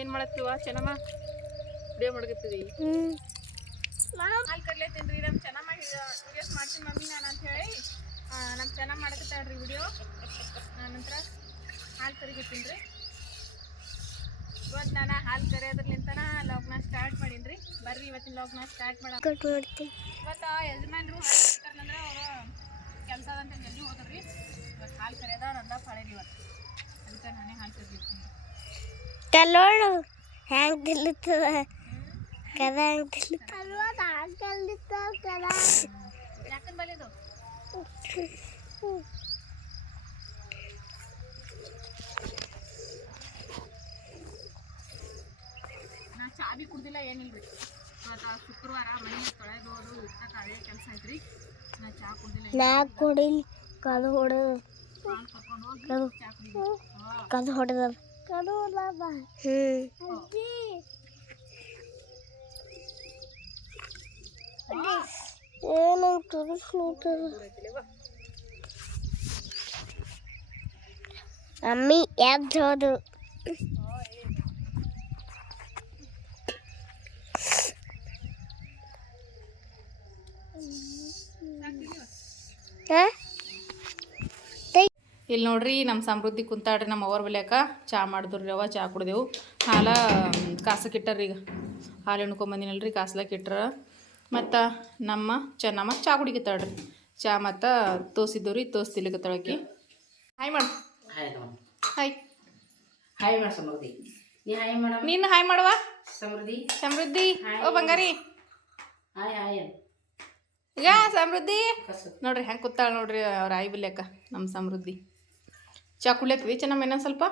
ಏನು ಮಾಡತ್ತೀವ? ಚೆನ್ನಮ್ಮ? ವಿಡಿಯೋ ಮಾಡ್ಕತ್ತೀವಿ ಹಾಲು ಕರ್ಲೇತೀನಿ ರೀ ನಮ್ಮ ಚೆನ್ನಮ್ಮ ವಿಡಿಯೋಸ್ ಮಾಡ್ತೀನಿ ಮಮ್ಮಿ ನಾನು ಅಂತ ಹೇಳಿ. ನಮ್ಮ ಚೆನ್ನಮ್ಮ ಮಾಡಕತ್ತಾಳ್ರಿ ವಿಡಿಯೋ ನಂತರ ಹಾಲು ಕರಿಗತ್ತೀನಿ ರೀ ಇವತ್ತು ನಾನು ಹಾಲು ಕರಿಯೋದ್ರಲಿಂತನ ಲಾಗ್ನ ಸ್ಟಾರ್ಟ್ ಮಾಡೀನಿ ಬರ್ರಿ ಇವತ್ತಿನ ಲಾಗ್ನ ಸ್ಟಾರ್ಟ್ ಮಾಡ ಕಟ್ ಮಾಡ್ತೀನಿ ಇವತ್ತು ಯಜಮಾನ್ರು ಹಾಲು ಕರಿತಾರಂದ್ರೆ ಅವರು ಕೆಲಸ ಅಂತ ಜಲ್ದಿ ಹೋದ್ರಿ. ಇವತ್ತು ಹಾಲು ಕರೆಯೋದ ನಂದ ಪಾಳೇರಿ ಇವತ್ತು. ಅದಕ್ಕೆ ನಾನೇ ಹಾಲು ಕರಿಲಿರ್ತೀನಿ ಕಲ್ಲೋಳು ಹ್ಯಾಂಗ್ ತಿನ್ನುತ್ತದ ಕದ ಹ್ಯಾಂಗ್ ತಿನ್ನುತ್ತದ ಚಾಬಿ ಕುಡ್ದಿಲ್ಲ ಏನಿಲ್ರಿ. ಇವತ್ತು ಶುಕ್ರವಾರ ಮನೆ ತೊಳೆದೋದು ಇರ್ತಕ್ಕ ಅದೇ ಕೆಲಸ ಐತ್ರಿ. ನಾ ಚಾ ಕುಡ್ದಿಲ್ಲ ನಾ ಕುಡಿಲ್ ಕದು ಹೊಡೆದು. ಕದು ಚಾ ಕುಡಿದ್ವಿ ಹಾಂ ಕದು ಹೊಡೆದ ಕದು ಹೊಡೆದ ಹ್ಮ್ ಏನಂತ ತೋರಿಸ್ಲತ್ತದ ಅಮ್ಮಿ ಎದ್ದು ಹೋದು ಹಾ ಇಲ್ಲಿ ನೋಡ್ರಿ ನಮ್ಮ ಸಮೃದ್ಧಿ ಕುಂತಾಡ್ರಿ ನಮ್ಮ ಅವ್ರ ಬಲ್ಯಾಕ ಚಾ ರೀ ಅವ ಚಾ ಕುಡ್ದೆವು. ಹಾಲ ಕಾಸಕ್ಕೆ ಇಟ್ಟಾರ ಈಗ. ಹಾಲು ಎಣ್ಕೊಂಬಂದಿನಲ್ರಿ ಕಾಸ್ಲಕ್ಕೆ ಇಟ್ಟರ ಮತ್ತು ನಮ್ಮ ಚೆನ್ನಮ್ಮ ಚಾ ಕುಡಿಕತ್ತಾಳ್ರಿ. ಚಾ ಮತ್ತು ತೋಸಿದ್ದು ರೀ ತೋಸ್ತಿಲಿಕತ್ತಾಳಕಿ ಹಾಯ್ ಮಾಡು. Hi hi hi Samruddhi. ನೀನು ಹಾಯ್ ಮಾಡುವ? ಸಮೃದ್ಧಿ. ಸಮೃದ್ಧಿ. ಓ ಬಂಗಾರಿ. ಹಾಯ್ ಹಾಯ್ ಈಗ ಸಮೃದ್ಧಿ. ನೋಡ್ರಿ ಹೆಂಗೆ ಕೂತಾಳ ನೋಡ್ರಿ ಅವ್ರ ಆಯಿ ಬಲ್ಯಾಕ ನಮ್ಮ ಸಮೃದ್ಧಿ. ಚಾ ಕುಡ್ಲತ್ವಿ ಚೆನ್ನಮ್ಮ ಇನ್ನೊಂದು ಸ್ವಲ್ಪ?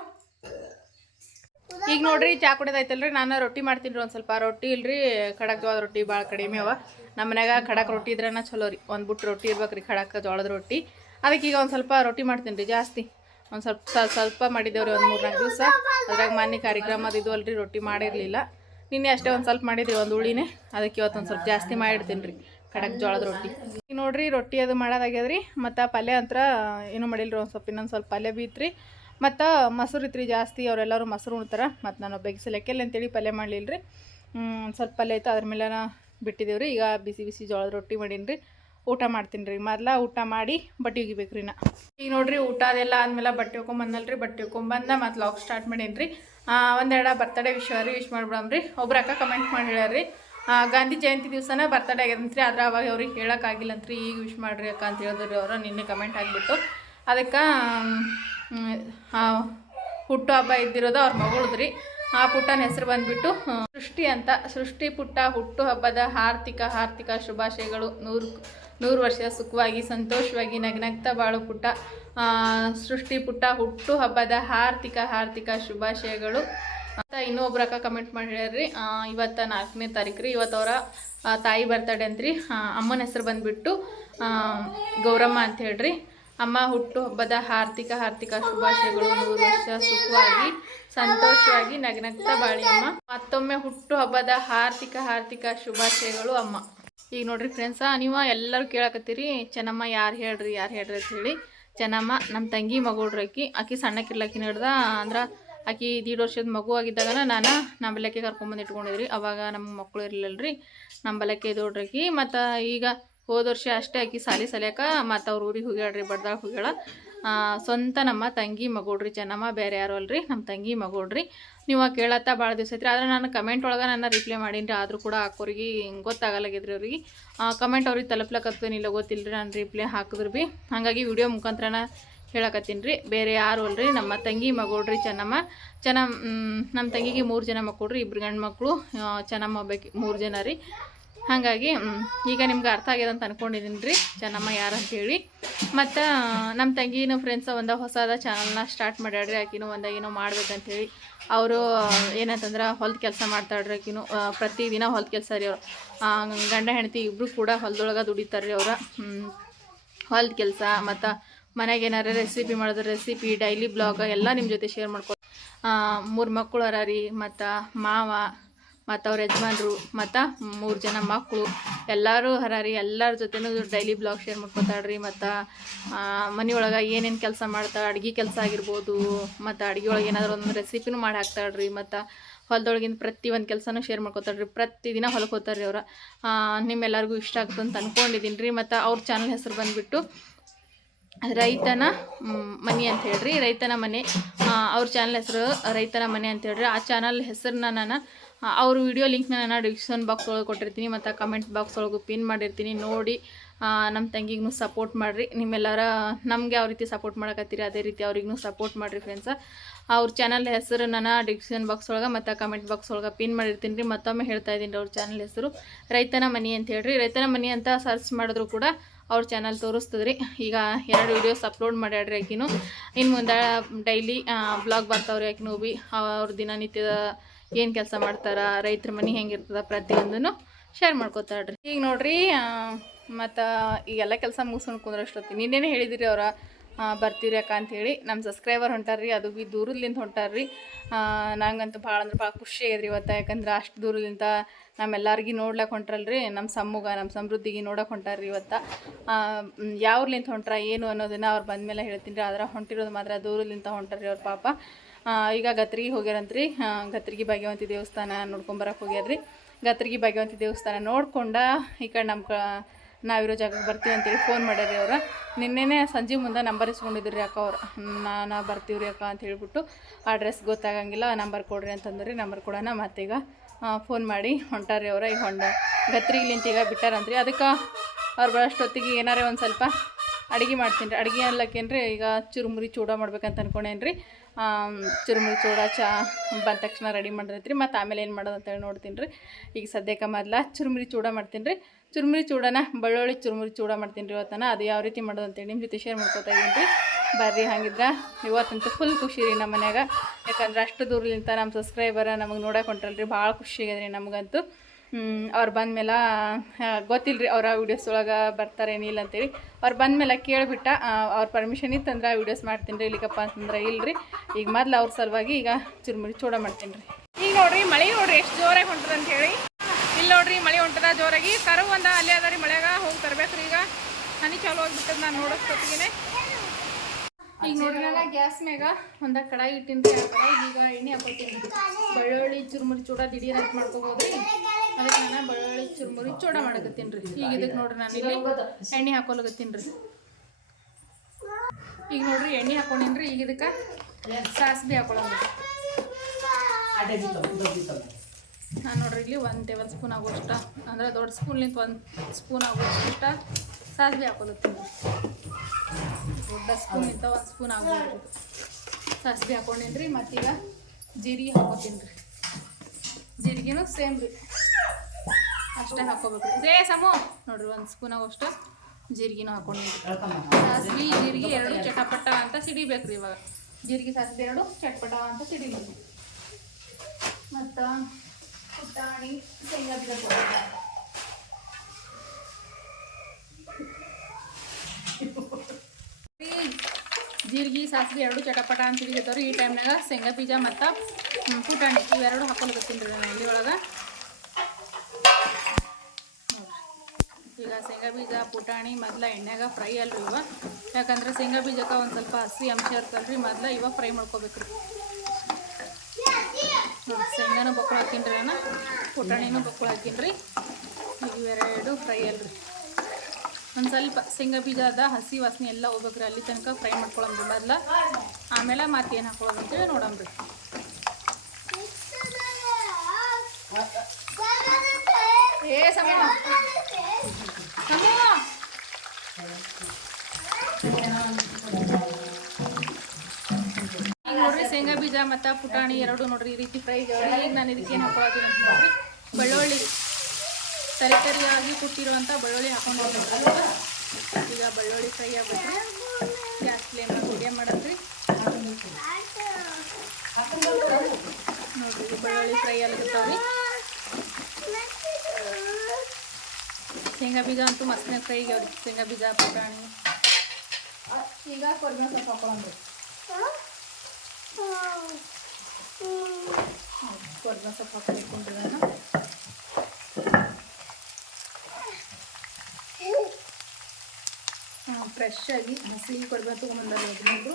ಈಗ ನೋಡ್ರಿ, ಚಾ ಕುಡಿದೈತಲ್ರಿ ನಾನು ರೊಟ್ಟಿ ಮಾಡ್ತೀನಿ ರೀ ಒಂದು ಸ್ವಲ್ಪ. ರೊಟ್ಟಿ ಇಲ್ರಿ, ಖಡಕ್ ಜೋಳದ ರೊಟ್ಟಿ ಭಾಳ ಕಡಿಮೆ ಅವ. ನಮ್ಮ ಮನ್ಯಾಗ ಖಡಕ್ ರೊಟ್ಟಿ ಇದ್ರನ ಚಲೋ ರೀ. ಒಂದು ಬುಟ್ಟು ರೊಟ್ಟಿ ಇರ್ಬೇಕು ರೀ ಖಡಕ್ ಜೋಳದ ರೊಟ್ಟಿ. ಅದಕ್ಕೆ ಈಗ ಒಂದು ಸ್ವಲ್ಪ ರೊಟ್ಟಿ ಮಾಡ್ತೀನಿ ರೀ, ಜಾಸ್ತಿ. ಒಂದು ಸ್ವಲ್ಪ ಸ್ವಲ್ಪ ಮಾಡಿದ್ದೇವ್ರಿ ಒಂದು ಮೂರು ನಾಲ್ಕು ದಿವಸ. ಅದ್ರಾಗ ಕಾರ್ಯಕ್ರಮ ಅದು ಇದು ಅಲ್ರಿ, ರೊಟ್ಟಿ ಮಾಡಿರಲಿಲ್ಲ. ನಿನ್ನೆ ಅಷ್ಟೇ ಒಂದು ಸ್ವಲ್ಪ ಮಾಡಿದ್ರಿ ಒಂದು ಉಳಿನೇ ಅದಕ್ಕೆ ಇವತ್ತು ಒಂದು ಸ್ವಲ್ಪ ಜಾಸ್ತಿ ಮಾಡಿಡ್ತೀನಿ ರೀ. ಖಡಕ್ ಜೋಳದ ರೊಟ್ಟಿ. ಈಗ ನೋಡ್ರಿ, ರೊಟ್ಟಿ ಅದು ಮಾಡೋದಾಗ್ಯದ್ರಿ. ಮತ್ತು ಪಲ್ಯ ಅಂತ್ರ ಏನೂ ಮಾಡಿಲ್ರಿ ಒಂದು ಸ್ವಲ್ಪ, ಇನ್ನೊಂದು ಸ್ವಲ್ಪ ಪಲ್ಯ ಬೀತ್ರಿ. ಮತ್ತು ಮೊಸರು ಇತ್ರಿ ಜಾಸ್ತಿ, ಅವರೆಲ್ಲರೂ ಮೊಸರು ಉಣ್ತಾರೆ. ಮತ್ತು ನಾನು ಬೆಗಿಸಲೆಕ್ಕೆಲ್ಲ ಅಂತೇಳಿ ಪಲ್ಯ ಮಾಡಲಿಲ್ಲ ರೀ ಸ್ವಲ್ಪ ಪಲ್ಯ ಇತ್ತು ಅದ್ರ ಮೇಲೆ ಬಿಟ್ಟಿದ್ದೇವೆ ರೀ ಈಗ ಬಿಸಿ ಬಿಸಿ ಜೋಳದ ರೊಟ್ಟಿ ಮಾಡೀನಿ ರೀ ಊಟ ಮಾಡ್ತೀನಿ ರೀ ಮೊದ್ಲ ಊಟ ಮಾಡಿ ಬಟ್ಟೆ ಒಗಿಬೇಕು ರೀ ನಾ. ಈಗ ನೋಡ್ರಿ, ಊಟ ಅದೆಲ್ಲ ಆದ್ಮೇಲೆ ಬಟ್ಟೆ ಹೊಕೊಂಬಂದಲ್ರಿ ಬಟ್ಟೆ ಒಕೊಂಬಂದ ಮತ್ತು ಲಾಗ್ ಸ್ಟಾರ್ಟ್ ಮಾಡೀನಿ ರೀ ಒಂದೆರಡು ಬರ್ತಡೇ ವಿಶ್ ರೀ ವಿಶ್ ಮಾಡ್ಬಿಡಮ್ರಿ. ಒಬ್ರು ಅಕ್ಕ ಕಮೆಂಟ್ ಮಾಡಿ ಹೇಳ್ಯಾರ್ರಿ. ಗಾಂಧಿ ಜಯಂತಿ ದಿವಸನೇ ಬರ್ತಡೇ ಆಗ್ಯದಂತ್ರಿ ಆದ್ರೆ ಅವಾಗ ಅವ್ರಿಗೆ ಹೇಳೋಕ್ಕಾಗಿಲ್ಲಂತ್ರಿ. ಈಗ ವಿಶ್ ಮಾಡ್ರಿ ಅಕ್ಕ ಅಂತ ಹೇಳಿದ್ರಿ ಅವರು. ನಿನ್ನೆ ಕಮೆಂಟ್ ಆಗಿಬಿಟ್ಟು ಅದಕ್ಕೆ ಹುಟ್ಟು ಹಬ್ಬ ಇದ್ದಿರೋದು ಅವ್ರ ಮಗಳ್ದ್ರಿ. ಆ ಪುಟ್ಟನ ಹೆಸರು ಬಂದುಬಿಟ್ಟು ಸೃಷ್ಟಿ ಅಂತ. ಸೃಷ್ಟಿ, ಪುಟ್ಟ, ಹುಟ್ಟು ಹಬ್ಬದ ಆರ್ಥಿಕ ಹಾರ್ದಿಕ ಶುಭಾಶಯಗಳು. ನೂರು ನೂರು ವರ್ಷ ಸುಖವಾಗಿ, ಸಂತೋಷವಾಗಿ ನಗ್ನಗ್ತಾ ಬಾಳು ಪುಟ್ಟ. ಸೃಷ್ಟಿ, ಪುಟ್ಟ, ಹುಟ್ಟು ಹಬ್ಬದ ಆರ್ಥಿಕ ಹಾರ್ದಿಕ ಶುಭಾಶಯಗಳು. ಮತ್ತು ಇನ್ನೊಬ್ರು ಅಕ್ಕ ಕಮೆಂಟ್ ಮಾಡಿ ಹೇಳ್ರಿ ಇವತ್ತು ನಾಲ್ಕನೇ ತಾರೀಕು ರೀ ಇವತ್ತು ಅವರ ತಾಯಿ ಬರ್ತಡೆ ಅಂತ್ರಿ. ಅಮ್ಮನ ಹೆಸರು ಬಂದ್ಬಿಟ್ಟು ಗೌರಮ್ಮ ಅಂತ ಹೇಳ್ರಿ. ಅಮ್ಮ ಹುಟ್ಟು ಹಬ್ಬದ ಹಾರ್ದಿಕ ಹಾರ್ದಿಕ ಶುಭಾಶಯಗಳು. ನೂರು ವರ್ಷ ಸುಖವಾಗಿ, ಸಂತೋಷವಾಗಿ ನಗ್ನಗ್ತಾ ಬಾಳಿ ಅಮ್ಮ. ಮತ್ತೊಮ್ಮೆ ಹುಟ್ಟು ಹಬ್ಬದ ಹಾರ್ದಿಕ ಹಾರ್ದಿಕ ಶುಭಾಶಯಗಳು ಅಮ್ಮ. ಈಗ ನೋಡ್ರಿ ಫ್ರೆಂಡ್ಸ ನೀವು ಎಲ್ಲರೂ ಕೇಳಕತ್ತೀರಿ, ಚೆನ್ನಮ್ಮ ಯಾರು ಹೇಳ್ರಿ ಯಾರು ಹೇಳ್ರಿ ಅಂತ ಹೇಳಿ. ಚೆನ್ನಮ್ಮ ನಮ್ಮ ತಂಗಿ ಮಗಳ್ರಿ ಆಕಿ ಆಕಿ ಸಣ್ಣಕ್ಕಿರ್ಲಕ್ಕಿ ಹಿಡ್ದ ಅಂದ್ರೆ ಆಕಿ ದೀಡ್ ವರ್ಷದ ಮಗು ಆಗಿದ್ದಾಗ ನಾನು ನಮ್ಮ ಬಲಕ್ಕೆ ಕರ್ಕೊಂಬಂದು ಇಟ್ಕೊಂಡಿದ್ರಿ. ಅವಾಗ ನಮ್ಮ ಮಕ್ಕಳು ಇರಲಿಲ್ಲ ರೀ ನಮ್ಮ ಬಲಕ್ಕೆ ದೊಡ್ರಕಿ ಮತ್ತು ಈಗ ಹೋದ ವರ್ಷ ಅಷ್ಟೇ ಆಕಿ ಸಾಲಿ ಸಲಿಯಾಕ ಮತ್ತು ಅವ್ರ ಊರಿಗೆ ಹೋಗ್ಯಾಳ್ರಿ ಬಡ್ದಾಗ ಹೋಗ್ಯಾಳ. ಸ್ವಂತ ನಮ್ಮ ತಂಗಿ ಮಗಳ್ರಿ ಚೆನ್ನಮ್ಮ, ಬೇರೆ ಯಾರು ಅಲ್ರಿ ನಮ್ಮ ತಂಗಿ ಮಗಳ್ರಿ. ನೀವು ಕೇಳತ್ತ ಭಾಳ ದಿವಸ ಐತ್ರಿ ಆದರೆ ನಾನು ಕಮೆಂಟ್ ಒಳಗೆ ನಾನು ರಿಪ್ಲೈ ಮಾಡೀನಿ ಆದರೂ ಕೂಡ ಹಾಕೋರಿಗೆ ಗೊತ್ತಾಗಲ್ಲಾಗಿದ್ರಿ ಅವ್ರಿಗೆ. ಕಮೆಂಟ್ ಅವ್ರಿಗೆ ತಲುಪ್ಲಕ್ಕತ್ತೇನಿಲ್ಲ ಗೊತ್ತಿಲ್ಲ ರೀ ನಾನು ರಿಪ್ಲೈ ಹಾಕಿದ್ರು ಭೀ ಹಾಗಾಗಿ ವಿಡಿಯೋ ಮುಖಾಂತರನ ಹೇಳಕತ್ತೀನಿ ರೀ. ಬೇರೆ ಯಾರು ಅಲ್ರಿ? ನಮ್ಮ ತಂಗಿ ಮಗುಳ್ರಿ ಚೆನ್ನಮ್ಮ. ಚೆನ್ನಮ್ಮ ನಮ್ಮ ತಂಗಿಗೆ ಮೂರು ಜನ ಮಕ್ಕಳು ರೀ, ಇಬ್ರು ಗಂಡು ಮಕ್ಕಳು ಚೆನ್ನಮ್ಮ ಬೇಕು ಮೂರು ಜನ ರೀ. ಹಾಗಾಗಿ ಈಗ ನಿಮ್ಗೆ ಅರ್ಥ ಆಗ್ಯದ ಅಂತ ಅನ್ಕೊಂಡಿದ್ದೀನಿ ರೀ, ಚೆನ್ನಮ್ಮ ಯಾರು ಅಂತೇಳಿ ಮತ್ತು, ನಮ್ಮ ತಂಗಿನೂ ಫ್ರೆಂಡ್ಸ ಒಂದು ಹೊಸದ ಚಾನಲ್ನ ಸ್ಟಾರ್ಟ್ ಮಾಡ್ಯಾಡ್ರಿ ಆಕಿನೂ ಒಂದು ಏನೋ ಮಾಡ್ಬೇಕಂತೇಳಿ ಅವರು, ಏನಂತಂದ್ರೆ, ಹೊಲ್ದ ಕೆಲಸ ಮಾಡ್ತಾಳ್ರಿ ಆಕಿನೂ ಪ್ರತಿದಿನ ಹೊಲ್ದ ಕೆಲಸ ರೀ ಅವರು. ಗಂಡ ಹೆಂಡತಿ ಇಬ್ಬರು ಕೂಡ ಹೊಲದೊಳಗೆ ದುಡಿತಾರೆ ರೀ ಅವ್ರು. ಹೊಲ್ದ ಕೆಲಸ, ಮತ್ತು ಮನೆಗೆ ಏನಾರ ರೆಸಿಪಿ ಮಾಡಿದ್ರೆ ರೆಸಿಪಿ ಡೈಲಿ ಬ್ಲಾಗ್ ಎಲ್ಲ ನಿಮ್ಮ ಜೊತೆ ಶೇರ್ ಮಾಡ್ಕೊ ಮೂರು ಮಕ್ಕಳು ಅರ ರೀ, ಮತ್ತು ಮಾವ, ಮತ್ತು ಅವ್ರ ಯಜಮಾನ್ರು, ಮತ್ತು ಮೂರು ಜನ ಮಕ್ಕಳು ಎಲ್ಲರೂ ಹರಾರಿ ಎಲ್ಲರ ಜೊತೆನೂ ಡೈಲಿ ಬ್ಲಾಗ್ ಶೇರ್ ಮಾಡ್ಕೊತಾಳ್ರಿ, ಮತ್ತು ಮನೆಯೊಳಗೆ ಏನೇನು ಕೆಲಸ ಮಾಡ್ತಾಳೆ ಅಡುಗೆ ಕೆಲಸ ಆಗಿರ್ಬೋದು, ಮತ್ತು ಅಡುಗೆ ಒಳಗೆ ಏನಾದರೂ ಒಂದು ರೆಸಿಪಿನೂ ಮಾಡಿ ಹಾಕ್ತಾಳ್ರಿ, ಮತ್ತು ಹೊಲದೊಳಗಿಂದ ಪ್ರತಿ ಒಂದು ಕೆಲಸನೂ ಶೇರ್ ಮಾಡ್ಕೊತಾಳ್ರಿ, ಪ್ರತಿದಿನ ಹೊಲಕ್ಕೆ ಹೋಗ್ತಾರೆ ರೀ ಅವ್ರು ನಿಮ್ಮೆಲ್ಲರಿಗೂ ಇಷ್ಟ ಆಗ್ತದೆ ಅಂತ ಅಂದ್ಕೊಂಡಿದ್ದೀನಿ ರೀ ಮತ್ತು ಅವ್ರ ಚಾನಲ್ ಹೆಸರು ಬಂದುಬಿಟ್ಟು ರೈತನ ಮನೆ ಅಂತ ಹೇಳ್ರಿ. ರೈತನ ಮನೆ ಅವ್ರ ಚಾನಲ್ ಹೆಸರು ರೈತನ ಮನೆ ಅಂತ ಹೇಳ್ರಿ. ಆ ಚಾನಲ್ ಹೆಸರನ್ನ ನಾನು ಅವ್ರ ವಿಡಿಯೋ ಲಿಂಕ್ನ ನಾನು ಡಿಸ್ಕ್ರಿಪ್ಷನ್ ಬಾಕ್ಸ್ ಒಳಗೆ ಕೊಟ್ಟಿರ್ತೀನಿ ಮತ್ತು ಕಮೆಂಟ್ ಬಾಕ್ಸ್ ಒಳಗೂ ಪಿನ್ ಮಾಡಿರ್ತೀನಿ. ನೋಡಿ ನಮ್ಮ ತಂಗಿಗೂ ಸಪೋರ್ಟ್ ಮಾಡಿರಿ. ನಿಮ್ಮೆಲ್ಲರ ನಮಗೆ ಯಾವ ರೀತಿ ಸಪೋರ್ಟ್ ಮಾಡಕತ್ತೀರಿ, ಅದೇ ರೀತಿ ಅವ್ರಿಗೂ ಸಪೋರ್ಟ್ ಮಾಡಿರಿ ಫ್ರೆಂಡ್ಸ ಅವ್ರ ಚಾನಲ್ ಹೆಸರು ನಾನು ಡಿಸ್ಕ್ರಿಪ್ಷನ್ ಬಾಕ್ಸ್ ಒಳಗೆ ಮತ್ತು ಕಮೆಂಟ್ ಬಾಕ್ಸ್ ಒಳಗೆ ಪಿನ್ ಮಾಡಿರ್ತೀನಿ ರೀ. ಮತ್ತೊಮ್ಮೆ ಹೇಳ್ತಾ ಇದ್ದೀನಿ ಅವ್ರ ಚಾನಲ್ ಹೆಸರು ರೈತನ ಮನೆ ಅಂತ ಹೇಳ್ರಿ. ರೈತನ ಮನೆ ಅಂತ ಸರ್ಚ್ ಮಾಡಿದ್ರು ಕೂಡ ಅವ್ರ ಚಾನಲ್ ತೋರಿಸ್ತದ್ರಿ. ಈಗ ಎರಡು ವೀಡಿಯೋಸ್ ಅಪ್ಲೋಡ್ ಮಾಡ್ಯಾಡ್ರಿ ಆಕಿನೂ. ಇನ್ನು ಮುಂದೆ ಡೈಲಿ ಬ್ಲಾಗ್ ಬರ್ತಾವ್ರಿ ಆಕಿನೂ ಬಿ ಅವ್ರ ದಿನನಿತ್ಯದ ಏನು ಕೆಲಸ ಮಾಡ್ತಾರ, ರೈತರ ಮನೆ ಹೆಂಗಿರ್ತದ ಪ್ರತಿಯೊಂದನ್ನು ಶೇರ್ ಮಾಡ್ಕೊತಾಳ್ರಿ. ಈಗ ನೋಡ್ರಿ ಮತ್ತು ಈಗೆಲ್ಲ ಕೆಲಸ ಮುಗಿಸ್ಕೊಂಡು ಕುಂದ್ರಷ್ಟೊತ್ತಿ. ನಿನ್ನೇನೆ ಹೇಳಿದಿರಿ ಅವ್ರ? ಬರ್ತೀರಿ ಅಕ್ಕ ಅಂಥೇಳಿ ನಮ್ಮ ಸಬ್ಸ್ಕ್ರೈಬರ್ ಹೊಂಟಾರ್ರಿ, ಅದು ಭೀ ದೂರದಿಂದ ಹೊಂಟಾರ್ರಿ. ನಂಗಂತೂ ಭಾಳ ಅಂದ್ರೆ ಭಾಳ ಖುಷಿ ಆಗ್ಯದ್ರಿ ಇವತ್ತು. ಯಾಕಂದ್ರೆ ಅಷ್ಟು ದೂರದಿಂದ ನಮ್ಮೆಲ್ಲರಿಗೆ ನೋಡ್ಲಕ್ಕೆ ಹೊಂಟ್ರಲ್ರಿ ನಮ್ಮ ಸಮ್ಮುಗ ನಮ್ಮ ಸಮೃದ್ಧಿಗೆ ನೋಡಕ್ಕೆ ಹೊಂಟಾರ್ರಿ ಇವತ್ತು. ಯಾವ್ರಲಿಂತ ಹೊಂಟ್ರ, ಏನು ಅನ್ನೋದನ್ನು ಅವ್ರು ಬಂದಮೇಲೆ ಹೇಳ್ತೀನಿ ರೀ. ಆದ್ರೆ ಹೊಂಟಿರೋದು ಮಾತ್ರ ದೂರದಿಂದ ಹೊಂಟಾರ್ರಿ ಅವ್ರ ಪಾಪ. ಈಗ ಗತ್ರಿಗೆ ಹೋಗ್ಯಾರಂತ್ರಿ. ಗತ್ರಿಗೆ ಭಾಗ್ಯವಂತಿ ದೇವಸ್ಥಾನ ನೋಡ್ಕೊಂಬರಕ್ಕೆ ಹೋಗ್ಯಾರ್ರಿ. ಗತ್ರಿಗೆ ಭಾಗ್ಯವಂತಿ ದೇವಸ್ಥಾನ ನೋಡ್ಕೊಂಡ ಈ ಕಡೆ ನಮ್ಮ ಕ ನಾವಿರೋ ಜಾಗಕ್ಕೆ ಬರ್ತೀವಿ ಅಂತೇಳಿ ಫೋನ್ ಮಾಡ್ಯಾರಿ ಅವ್ರು. ನಿನ್ನೆನೇ ಸಂಜೆ ಮುಂದೆ ನಂಬರ್ ಇಸ್ಕೊಂಡಿದ್ರಿ ಅಕ್ಕ ಅವ್ರು. ನಾನು ಬರ್ತೀವಿ ರೀ ಅಕ್ಕ ಅಂತ ಹೇಳಿಬಿಟ್ಟು ಅಡ್ರೆಸ್ ಗೊತ್ತಾಗಂಗಿಲ್ಲ ನಂಬರ್ ಕೊಡ್ರಿ ಅಂತಂದ್ರೆ ನಂಬರ್ ಕೊಡೋಣ ಮತ್ತೀಗ ಫೋನ್ ಮಾಡಿ ಹೊಂಟಾರಿ ಅವ್ರ. ಈಗ ಹೊಂಡ ಗತ್ರಿಗಿಲಿಂತ ಈಗ ಬಿಟ್ಟಾರಂತ್ರಿ. ಅದಕ್ಕೆ ಅವ್ರು ಬರೋಷ್ಟೊತ್ತಿಗೆ ಏನಾರೇ ಒಂದು ಸ್ವಲ್ಪ ಅಡುಗೆ ಮಾಡ್ತೀನಿ ರೀ ಅಡುಗೆ ಅನ್ಲಕ್ಕೇನ್ರಿ, ಈಗ ಚುರುಮುರಿ ಚೂಡ ಮಾಡ್ಬೇಕಂತ ಅನ್ಕೊಂಡೇನ್ರಿ. ಚುರುಮುರಿ ಚೂಡ, ಚಾ ಬಂದ ತಕ್ಷಣ ರೆಡಿ ಮಾಡಿರ್ತೀರಿ. ಮತ್ತು ಆಮೇಲೆ ಏನು ಮಾಡೋದು ಅಂತೇಳಿ ನೋಡ್ತೀನಿ ರೀ ಈಗ ಸದ್ಯಕ್ಕೆ ಮೊದ್ಲ ಚುರುಮುರಿ ಚೂಡ ಮಾಡ್ತೀನಿ ರೀ ಚುರುಮುರಿ ಚೂಡನ, ಬೆಳ್ಳುಳ್ಳಿ ಚುರುಮುರಿ ಚೂಡ ಮಾಡ್ತೀನಿ ರೀ ಇವತ್ತನ. ಅದು ಯಾವ ರೀತಿ ಮಾಡೋದು ಅಂತೇಳಿ ನಿಮ್ಮ ಜೊತೆ ಶೇರ್ ಮಾಡ್ಕೊತಾ ಇದ್ದೀನಿ ರೀ. ಬರ್ರಿ ಹಂಗಿದ್ರೆ. ಇವತ್ತಂತೂ ಫುಲ್ ಖುಷಿ ರೀ ನಮ್ಮ ಮನ್ಯಾಗ. ಯಾಕಂದ್ರೆ ಅಷ್ಟು ದೂರಲಿಂತ ನಮ್ಮ ಸಬ್ಸ್ಕ್ರೈಬರ್ ನಮಗೆ ನೋಡಕ್ಕೆ ಹೊಂಟ್ರಲ್ರಿ. ಭಾಳ ಖುಷಿ ಆಗಿದೆ ರೀ ನಮಗಂತೂ. ಅವ್ರು ಬಂದಮೇಲೆ ಗೊತ್ತಿಲ್ಲ ರೀ ಅವ್ರ ವೀಡಿಯೋಸ್ ಒಳಗೆ ಬರ್ತಾರೆ ಏನಿಲ್ಲ ಅಂತೇಳಿ. ಅವ್ರು ಬಂದಮೇಲೆ ಕೇಳಿಬಿಟ್ಟ ಅವ್ರ ಪರ್ಮಿಷನ್ ಇತ್ತಂದ್ರೆ ವೀಡಿಯೋಸ್ ಮಾಡ್ತೀನಿ ರೀ. ಇಲ್ಲಿಗಪ್ಪ ಅಂತಂದ್ರೆ ಇಲ್ಲರಿ ಈಗ ಮೊದ್ಲು ಅವ್ರ ಸಲುವಾಗಿ ಈಗ ಚುರುಮುರಿ ಚೂಡ ಮಾಡ್ತೀನಿ ರೀ. ಈಗ ನೋಡ್ರಿ, ಮಳೆ ನೋಡ್ರಿ, ಎಷ್ಟು ಜೋರಾಗಿ ಹೊಂಟ್ರಿ ಅಂತ ಹೇಳಿ. ಇಲ್ಲಿ ನೋಡ್ರಿ, ಮಳೆ ಹೊಂಟದ ಜೋರಾಗಿ. ಕರು ಒಂದ, ಅಲ್ಲೇ ಅದ ರೀ ಮಳೆಗ, ಹೋಗಿ ತರ್ಬೇಕ್ರಿ ಈಗ. ಹನಿ ಚಾಲು ಹೋಗ್ಬಿಟ್ಟದ ನಾನು ನೋಡೋಷ್ಟೊತ್ತಿಗೆ ಈಗ ನೋಡ್ರಿ ನಾನು ಗ್ಯಾಸ್ ಮ್ಯಾಗ ಒಂದ ಕಡಾಯಿ ಇಟ್ಟಿನಿ ರೀ, ಆ ಕಡಾಯಿ ಈಗ ಎಣ್ಣೆ ಹಾಕೋತೀನಿ ಬೆಳ್ಳುಳ್ಳಿ, ಚುರುಮುರಿ ಚೂಡ ದಿಢೀರ್ ಅಂತ ಮಾಡ್ಕೋಬೋದ್ರಿ. ಅದಕ್ಕೆ ನಾನು ಬೆಳ್ಳುಳ್ಳಿ, ಚುರುಮುರಿ ಚೂಡ ಮಾಡಕತ್ತೀನಿ ರೀ. ಈಗ ಇದಕ್ಕೆ ನೋಡ್ರಿ ನಾನು ಇಲ್ಲಿ ಎಣ್ಣೆ ಹಾಕೋಲಗತ್ತೀನಿ ರೀ. ಈಗ ನೋಡ್ರಿ ಎಣ್ಣೆ ಹಾಕೊಂಡಿನ್ರಿ ಈಗ ಇದಕ್ಕೆ ಸಾಸಿವೆ ಹಾಕೊಳ್ಳೋದು ನಾನು ನೋಡ್ರಿ, ಇಲ್ಲಿ ಒಂದು ಟೇಬಲ್ ಸ್ಪೂನ್ ಆಗೋಷ್ಟ ಅಂದ್ರೆ ದೊಡ್ಡ ಸ್ಪೂನ್ಲಿಂತ ಒಂದು ಸ್ಪೂನ್ ಆಗೋಷ್ಟ ಸಾಸಿವೆ ಹಾಕೊಲತ್ತೀನಿ ದೊಡ್ಡ ಸ್ಪೂನ್ಲಿಂತ ಒಂದು ಸ್ಪೂನ್ ಆಗೋದು ಸಾಸಿವೆ ಹಾಕೊಂಡಿನ್ರಿ, ಮತ್ತೀಗ ಜೀರಿಗೆ ಹಾಕೋತೀನಿ ರೀ ಜೀರಿಗೆನೂ ಸೇಮ್ ರೀ. ಅಷ್ಟೇ ಹಾಕೋಬೇಕು. ರೇ ಸಮು, ನೋಡ್ರಿ ಒಂದು ಸ್ಪೂನ್ ಆಗೋಷ್ಟು ಜೀರಿಗೆನೂ ಹಾಕೊಂಡಿನ್ರಿ. ಸಾಸಿವೆ, ಜೀರಿಗೆ ಎರಡು ಚಟಪಟ ಅಂತ ಸಿಡಿಬೇಕು ರೀ ಇವಾಗ. ಜೀರಿಗೆ, ಸಾಸಿವೆ ಎರಡು ಚಟ್ಪಟ ಅಂತ ಸಿಡಿಬೇಕು ಮತ್ತು ಪುಟಾಣಿ ಶೇಂಗಾ ಬೀಜ ಕೊಡ್ತಾರೆ ಜೀರಿಗೆ, ಸಾಸಿವೆ ಎರಡು ಚಟಪಟ ಅಂತ ಹೇಳ್ತಾರೆ ಈ ಟೈಮ್ನಾಗ ಶೇಂಗಾ ಬೀಜ ಮತ್ತು ಪುಟಾಣಿ. ಇವೆರಡು ಹಾಕೊಂಡು ರೀ ನಾನು ಇಲ್ಲಿ ಒಳಗೆ. ಈಗ ಶೇಂಗಾ ಬೀಜ, ಪುಟಾಣಿ, ಮೊದಲ ಎಣ್ಣೆಗ ಫ್ರೈ ಅಲ್ರಿ ಇವ. ಯಾಕಂದ್ರೆ ಶೇಂಗಾ ಬೀಜಕ್ಕೆ ಒಂದು ಸ್ವಲ್ಪ ಹಸಿ ಅಂಶ ಇರ್ತಲ್ರಿ, ಮೊದಲ ಇವ ಫ್ರೈ ಮಾಡ್ಕೋಬೇಕ್ರಿ. ಶೇಂಗಾನು ಬಕ್ಕಳು ಹಾಕೀನಿ ರೀ ಪುಟಾಣಿನೂ ಬಕ್ಕಳು ಹಾಕಿನ್ರಿ ಇವೆರಡು ಫ್ರೈ ಅಲ್ರಿ. ಒಂದು ಸ್ವಲ್ಪ ಶೇಂಗಾ ಬೀಜ ಅದ, ಹಸಿ ವಾಸನೆ ಎಲ್ಲ ಹೋಗ್ಬೇಕ್ರಿ ಅಲ್ಲಿ ತನಕ ಫ್ರೈ ಮಾಡ್ಕೊಳಮ್ರಿ ಮೊದಲ. ಆಮೇಲೆ ಮತ್ತೆ ಏನು ಹಾಕೊಳ್ಳೋದಂತೇಳಿ ಅಂತೇಳಿ ಏ, ಸಮಯ ಶೇಂಗಾ ಬೀಜ ಮತ್ತು ಪುಟಾಣಿ ಎರಡು ನೋಡ್ರಿ, ಈ ರೀತಿ ಫ್ರೈ ಈಗ ನಾನು ಇದಕ್ಕೆ ಏನು ಹಾಕೊಳತ್ತೀನಿ ಅಂತ ನೋಡ್ರಿ. ಬೆಳ್ಳುಳ್ಳಿ ತರಿ ತರಿಯಾಗಿ ಕುಟ್ಟಿರುವಂಥ ಬೆಳ್ಳುಳ್ಳಿ ಹಾಕೊಂಡು ಈಗ ಬೆಳ್ಳುಳ್ಳಿ ಫ್ರೈ ಆಗ್ಬಿಟ್ರಿ ಗ್ಯಾಸ್ ಫ್ಲೇಮ್ ಮೀಡಿಯಮ್ ಮಾಡತ್ರಿ. ನೋಡ್ರಿ ಬೆಳ್ಳುಳ್ಳಿ ಫ್ರೈ ಆಗುತ್ತೆ ಶೇಂಗಾ ಬೀಜ ಅಂತೂ ಮಸ್ತಿನ ಫ್ರೈ ಶೇಂಗಾ ಬೀಜ, ಪುಟಾಣಿ. ಈಗ ಕೊಡ್ಬೇಕು ಸ್ವಲ್ಪ ಹಾಕೊಳ್ಳೋಣ್ರಿ ಸ್ವಲ್ಪ ಸ್ವಲ್ಪ ಹಾಕಿಕೊಂಡಿರೋಣ ಫ್ರೆಶ್ ಆಗಿ ಹಸಿ ಕೊಡ್ಬೇಕು ತಗೊಂಬಂದಲ್ಲ ಒಬ್ಬರು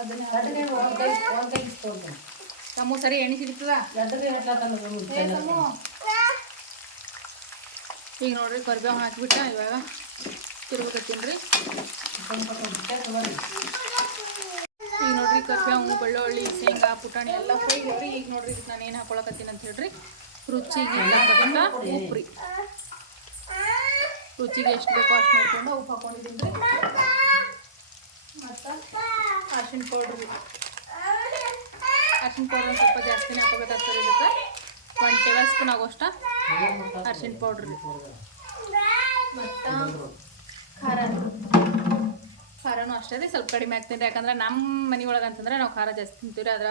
ಅದನ್ನು ತಮ್ಮ ಸರಿ ಎಣ್ಣೆ ಸಿಗ್ತದ? ಈಗ ನೋಡ್ರಿ ಕರ್ಬೇವು ಹಾಕಿಬಿಟ್ಟ ಇವಾಗ ತಿರುಗತ್ತೀನಿ ರೀ. ಕರ್ಬೇವು ಬೆಳ್ಳುಳ್ಳಿ, ಶೇಂಗಾ, ಪುಟಾಣಿ ಎಲ್ಲ ಫ್ರೈ ರೀ ಈಗ ನೋಡ್ರಿ ನಾನು ಏನು ಹಾಕೊಳಕತ್ತೀನಿ ಅಂತ ಹೇಳ್ರಿ. ರುಚಿಗೆ ಎಲ್ಲ ತಗೊಂಡ ರೀ ರುಚಿಗೆ ಎಷ್ಟು ಬೇಕೋ ಅಷ್ಟು ನೋಡ್ಕೊಂಡು ಉಪ್ಪು ಹಾಕೊಂಡಿದ್ದೀನಿ ರೀ. ಮತ್ತು ಅರ್ಶಿಣ ಪೌಡ್ರ್. ಅರ್ಶಿನ ಪೌಡ್ರ್ ಸ್ವಲ್ಪ ಜಾಸ್ತಿನೇ ಹಾಕೋಬೇಕಾಗ್ತದೆ ಇದಕ್ಕೆ. ಒನ್ ಟೇಬಲ್ ಸ್ಪೂನ್ ಆಗೋಷ್ಟ ಅರ್ಶಿನ ಪೌಡ್ರ್. ಮತ್ತು ಖಾರ. ಖಾರನೂ ಅಷ್ಟೇ ರೀ, ಸ್ವಲ್ಪ ಕಡಿಮೆ ಆಗ್ತೀನಿ ಯಾಕಂದ್ರೆ ನಮ್ಮ ಮನೆ ಒಳಗೆ ಅಂತಂದ್ರೆ ನಾವು ಖಾರ ಜಾಸ್ತಿ ತಿಂತೀವಿ ರೀ ಆದ್ರೆ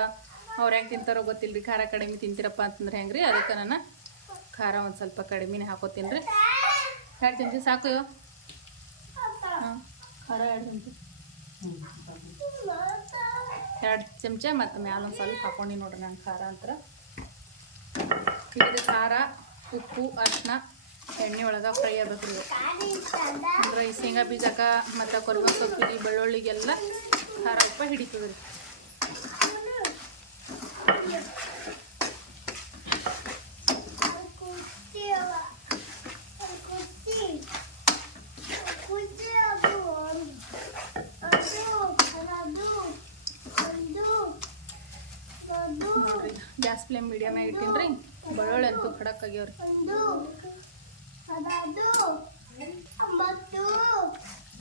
ಅವ್ರು ಹೆಂಗೆ ತಿಂತಾರೋ ಗೊತ್ತಿಲ್ಲ ರೀ ಖಾರ ಕಡಿಮೆ ತಿಂತೀರಪ್ಪ ಅಂತಂದ್ರೆ ಹೆಂಗೆ ರೀ ಅದಕ್ಕೆ ನಾನು ಖಾರ ಒಂದು ಸ್ವಲ್ಪ ಕಡಿಮೆನೇ ಹಾಕೋತೀನಿ ರೀ. ಎರಡು ಚಮಚ ಸಾಕು ಹಾಂ, ಖಾರ ಎರಡು ಚಮಚ. ಎರಡು ಚಮಚ ಮತ್ತು ಮ್ಯಾಲ ಒಂದು ಸ್ವಲ್ಪ ಹಾಕೊಂಡಿ ನೋಡ್ರಿ ನಾನು ಖಾರ ಅಂತ ಖಾರ, ಉಪ್ಪು, ಅರಿಶಿನ. ಎಣ್ಣೆ ಒಳಗೆ ಫ್ರೈ ಆಗ್ಬೇಕು ರೀ. ಅಂದ್ರೆ ಈ ಶೇಂಗಾ ಬೀಜಕ್ಕ ಮತ್ತು ಕೊರಗ ಸೊಪ್ಪಿಗೆ ಬೆಳ್ಳುಳ್ಳಿಗೆಲ್ಲ ಖಾರ ಉಪ್ಪ ಹಿಡಿತದೆ ರೀ ಗ್ಯಾಸ್ ಫ್ಲೇಮ್ ಮೀಡಿಯಮ್ ಆಗಿ ಇಟ್ಟಿನಿ ರೀ ಬೆಳ್ಳುಳ್ಳಿ ಅಂತೂ ಖಡಕ್ ಆಗ್ಯಾವ್ರಿ.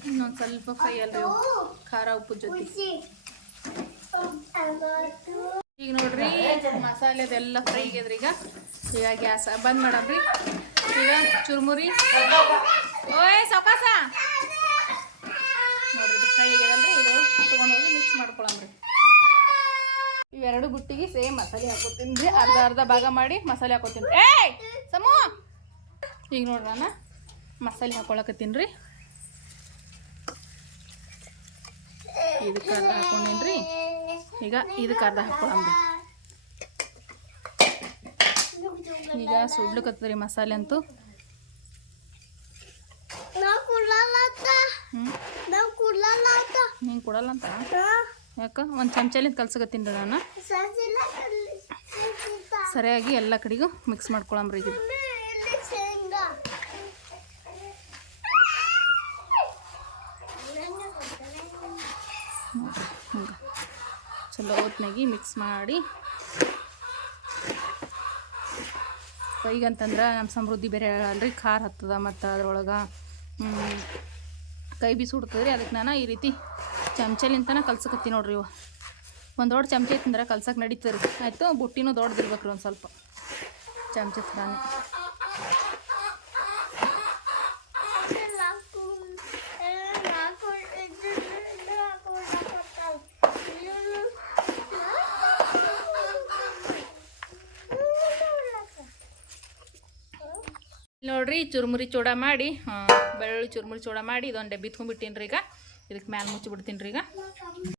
ಇನ್ನೊಂದು ಸ್ವಲ್ಪ ಇವು. ಖಾರ ಉಪ್ಪು ಜೊತೆ. ಈಗ ನೋಡ್ರಿ ಮಸಾಲೆದೆಲ್ಲ ಫ್ರೈ ಆಗ್ಯದ್ರಿ ಈಗ. ಈಗ ಗ್ಯಾಸ್ ಬಂದ್ ಮಾಡಮ್ರಿ. ಈಗ ಚುರುಮುರಿ. ಓಯ್ ಸಾವಕಾಸ. ನೋಡ್ರಿ ಫ್ರೈ ಆಗ್ಯದಲ್ರಿ ಇದು ತೊಗೊಂಡೋಗಿ ಮಿಕ್ಸ್ ಮಾಡ್ಕೊಳಮ್ರಿ. ಇವೆರಡು ಗುಟ್ಟಿಗೆ ಸೇಮ್ ಮಸಾಲೆ ಹಾಕೋತೀನಿ ರೀ ಅರ್ಧ ಅರ್ಧ ಭಾಗ ಮಾಡಿ ಮಸಾಲೆ ಹಾಕೋತೀನಿ ರೀ ಏಯ್ ಸಮೂ. ಈಗ ನೋಡ್ರಣ್ಣ ನಾನು ಮಸಾಲೆ ಹಾಕೊಳಕತ್ತೀನಿ ರೀ. ಇದಕ್ಕೆ ಅರ್ಧ ಹಾಕೊಂಡೇನಿ ರೀ ಈಗ ಇದಕ್ಕೆ ಅರ್ಧ ಹಾಕೊಳಮ್ರಿ ಈಗ ಸುಡ್ಲಿಕತ್ತದ್ರಿ ಮಸಾಲೆ ಅಂತೂ. ಹಿಂಗೆ ಕೊಡಲ್ಲ ಅಂತ? ಯಾಕೆ? ಒಂದು ಚಮಚಲಿಂದ ಕಲ್ಸಕತ್ತೀನಿ ರೀ ನಾನು ಸರಿಯಾಗಿ ಎಲ್ಲ ಕಡೆಗೂ ಮಿಕ್ಸ್ ಮಾಡ್ಕೊಳಂಬ್ರಿ ಈಗ ಇಲ್ಲಿ ಶೇಂಗಾ ನೋಡ್ರಿ ಹಿಂಗೆ ಹೊತ್ನಾಗಿ ಮಿಕ್ಸ್ ಮಾಡಿ. ಕೈಗಂತಂದ್ರೆ ನಮ್ಮ ಸಮೃದ್ಧಿ ಬೇರೆ ಅಲ್ರಿ, ಖಾರ ಹತ್ತದ ಮತ್ತು ಅದ್ರೊಳಗೆ ಕೈ ಬಿ ಹುಡ್ತದ್ರಿ ಅದಕ್ಕೆ ನಾನು ಈ ರೀತಿ ಚಮಚಲಿಂತನ ಕಲ್ಸಕತ್ತಿ ನೋಡ್ರಿ ಇವ. ಒಂದು ದೊಡ್ಡ ಚಮಚ ತಿಂದ್ರೆ ಕಲ್ಸಕ್ಕೆ ನಡೀತದೆ ರೀ ಆಯಿತು, ಬುಟ್ಟಿನೂ ದೊಡ್ಡದಿರ್ಬೇಕು ರೀ ಒಂದು ಸ್ವಲ್ಪ. ಚಮಚ ಥರಾನೇ ನೋಡ್ರಿ ಚುರುಮುರಿ ಚೂಡ ಮಾಡಿ ಬೆಳ್ಳುಳ್ಳಿ ಚುರುಮುರಿ ಚೂಡ ಮಾಡಿ ಇದೊಂದು ಡಬ್ಬಿ ಈಗ. ಇದಕ್ಕೆ ಮ್ಯಾಲೆ ಮುಚ್ಚಿಬಿಡ್ತೀನಿ ರೀ ಈಗ.